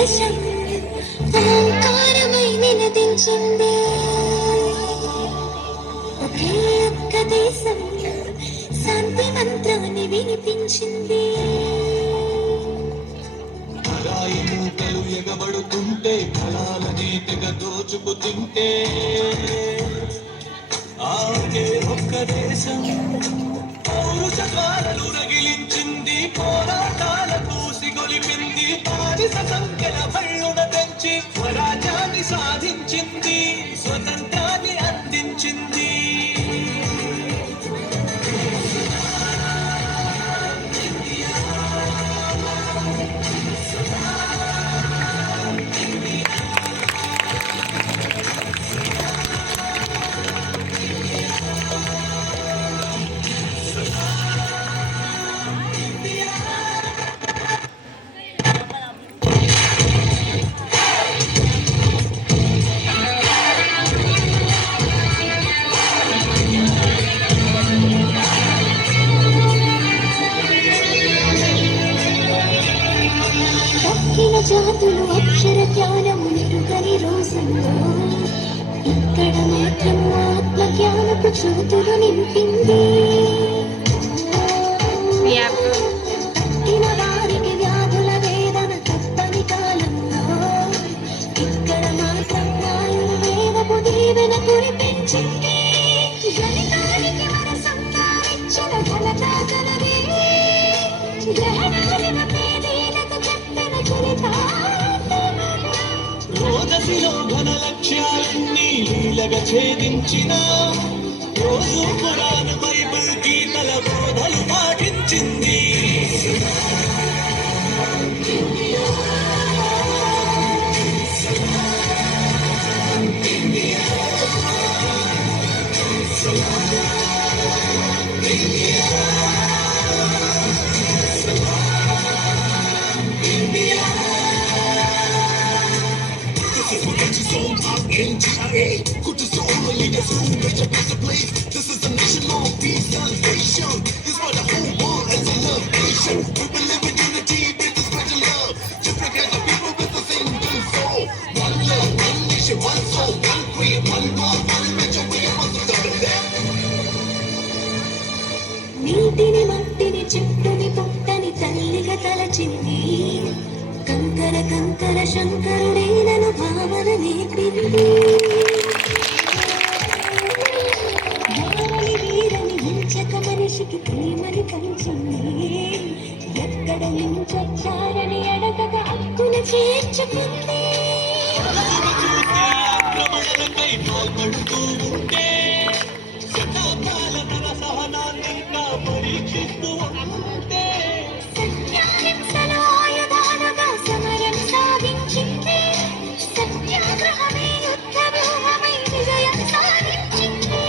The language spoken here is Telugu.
దేశం ఓంకారమై నినదించింది. ఒకే ఒక్క దేశం శాంతి మంత్రాన్ని వినిపించింది. మూకలు ఎగబడుతుంటే ఫలాలనే తెగ దోచుకు తింటే ఆగే ఒక్క దేశం పౌరుషాలను రగిలించింది. పోరాటాల పూసిగొలిపింది. బానిస సంఖ్యల భళ్ళున తెంచి స్వరాజ్యాన్ని సాధించింది. స్వతంత్రాన్ని అందించింది. జాతులు అక్షర జ్ఞానము నిరుగని రోజుల్లో ఇక్కడ మాత్రం ఆత్మ జ్ఞానపు జ్యోతులు నింపింది. తట్టిన వారికి వ్యాధుల వేదన తప్పని కాలంలో ఇక్కడ మాత్రం ఆయుర్వేదపు దీవెన కురిపించింది. గణితానికి మన సంపాదించిన ఘనత కలదే. గ్రహణాలిన పేదీలకు చెప్పిన చరిత. రోజసిలో ఘన లక్ష్యాలన్నీ లీలగా ఛేదించిన రోజు పురాణ బైబిల్ గీతల బోధలు పాటించింది. NGIA, good to soul, the leaders who made your place a place. This is a national peace celebration. This for the whole world as a love nation. We believe in unity, with the spread of love. Just because the people with the same soul. One love, one nation, one soul, one creed, one God, one adventure. We are one to the left. నీటిని మట్టిని చెట్టుని పుట్టని తల్లిగా తలచింది. కంకర కంకర శంకరుడేనను భావన నేర్పింది. ధారని వీరని హింసక మనిషికి ప్రేమని పంచింది. ఎక్కడ హింసొచ్చారని అడగక హక్కున చేర్చుకుంది. ఆక్రమణలకై పాల్పడుతూ ఉంటే శతాబ్దాల తన సహనాన్ని పరీక్షిస్తూ ఉంటే సత్యాహింసల ఆయుధాలుగా సమరం సాగించింది. సత్యాగ్రహమే యుద్ధ వ్యూహమై విజయం సాధించింది.